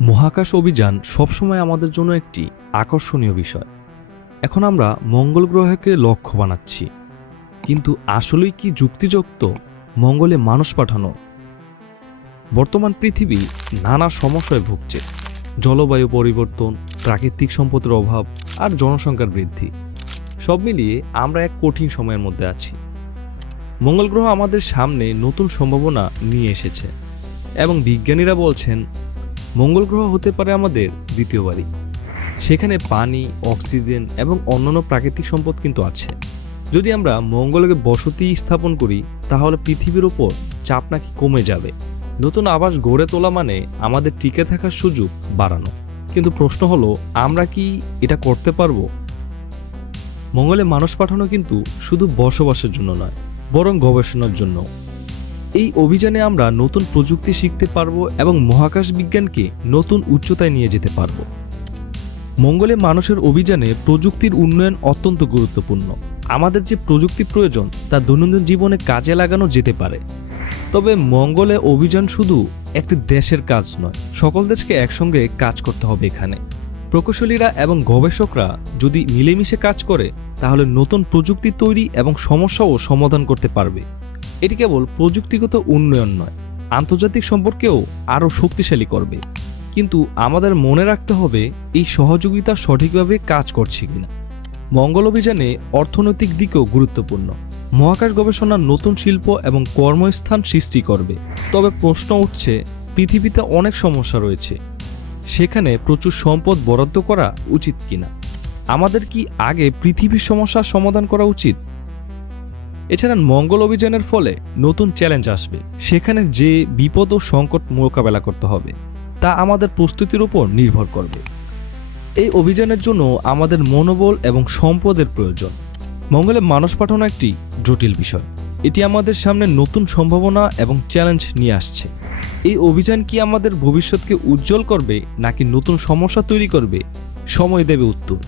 মহাকাশ অভিযান সবসময় আমাদের জন্য একটি আকর্ষণীয় বিষয়। এখন আমরা মঙ্গল গ্রহকে লক্ষ্য বানাচ্ছি, কিন্তু আসলেই কি যুক্তিযুক্ত মঙ্গলে মানুষ পাঠানো? বর্তমান পৃথিবী নানা সমস্যায় ভুগছে। জলবায়ু পরিবর্তন, প্রাকৃতিক সম্পদের অভাব আর জনসংখ্যার বৃদ্ধি, সব মিলিয়ে আমরা এক কঠিন সময়ের মধ্যে আছি। মঙ্গল গ্রহ আমাদের সামনে নতুন সম্ভাবনা নিয়ে এসেছে এবং বিজ্ঞানীরা বলছেন মঙ্গল গ্রহ হতে পারে আমাদের দ্বিতীয় বাড়ি। সেখানে পানি, অক্সিজেন এবং অন্যান্য প্রাকৃতিক সম্পদ কিন্তু আছে। যদি আমরা মঙ্গলকে বসতি স্থাপন করি, তাহলে পৃথিবীর ওপর চাপ নাকি কমে যাবে। নতুন আবাস গড়ে তোলা মানে আমাদের টিকে থাকার সুযোগ বাড়ানো। কিন্তু প্রশ্ন হলো, আমরা কি এটা করতে পারবো? মঙ্গলে মানুষ পাঠানো কিন্তু শুধু বসবাসের জন্য নয়, বরং গবেষণার জন্য। এই অভিযানে আমরা নতুন প্রযুক্তি শিখতে পারবো এবং মহাকাশ বিজ্ঞানকে নতুন উচ্চতায় নিয়ে যেতে পারবো। মঙ্গলে মানুষের অভিযানে প্রযুক্তির উন্নয়ন অত্যন্ত গুরুত্বপূর্ণ। আমাদের যে প্রযুক্তি প্রয়োজন তা দৈনন্দিন জীবনে কাজে লাগানো যেতে পারে। তবে মঙ্গলে অভিযান শুধু একটি দেশের কাজ নয়, সকল দেশকে একসঙ্গে কাজ করতে হবে। এখানে প্রকৌশলীরা এবং গবেষকরা যদি মিলেমিশে কাজ করে, তাহলে নতুন প্রযুক্তি তৈরি এবং সমস্যাও সমাধান করতে পারবে। এটি কেবল প্রযুক্তিগত উন্নয়ন নয়, আন্তর্জাতিক সম্পর্কেও আরও শক্তিশালী করবে। কিন্তু আমাদের মনে রাখতে হবে, এই সহযোগিতা সঠিকভাবে কাজ করছে কিনা। মঙ্গল অভিযানে অর্থনৈতিক দিকেও গুরুত্বপূর্ণ। মহাকাশ গবেষণা নতুন শিল্প এবং কর্মস্থান সৃষ্টি করবে। তবে প্রশ্ন উঠছে, পৃথিবীতে অনেক সমস্যা রয়েছে, সেখানে প্রচুর সম্পদ বরাদ্দ করা উচিত কিনা? আমাদের কি আগে পৃথিবীর সমস্যার সমাধান করা উচিত? এছাড়া মঙ্গল অভিযানের ফলে নতুন চ্যালেঞ্জ আসবে। সেখানে যে বিপদ ও সংকট মোকাবেলা করতে হবে, তা আমাদের প্রস্তুতির উপর নির্ভর করবে। এই অভিযানের জন্য আমাদের মনোবল এবং সম্পদের প্রয়োজন। মঙ্গলে মানুষ পাঠানো একটি জটিল বিষয়। এটি আমাদের সামনে নতুন সম্ভাবনা এবং চ্যালেঞ্জ নিয়ে আসছে। এই অভিযান কি আমাদের ভবিষ্যৎকে উজ্জ্বল করবে নাকি নতুন সমস্যা তৈরি করবে? সময় দেবে উত্তর।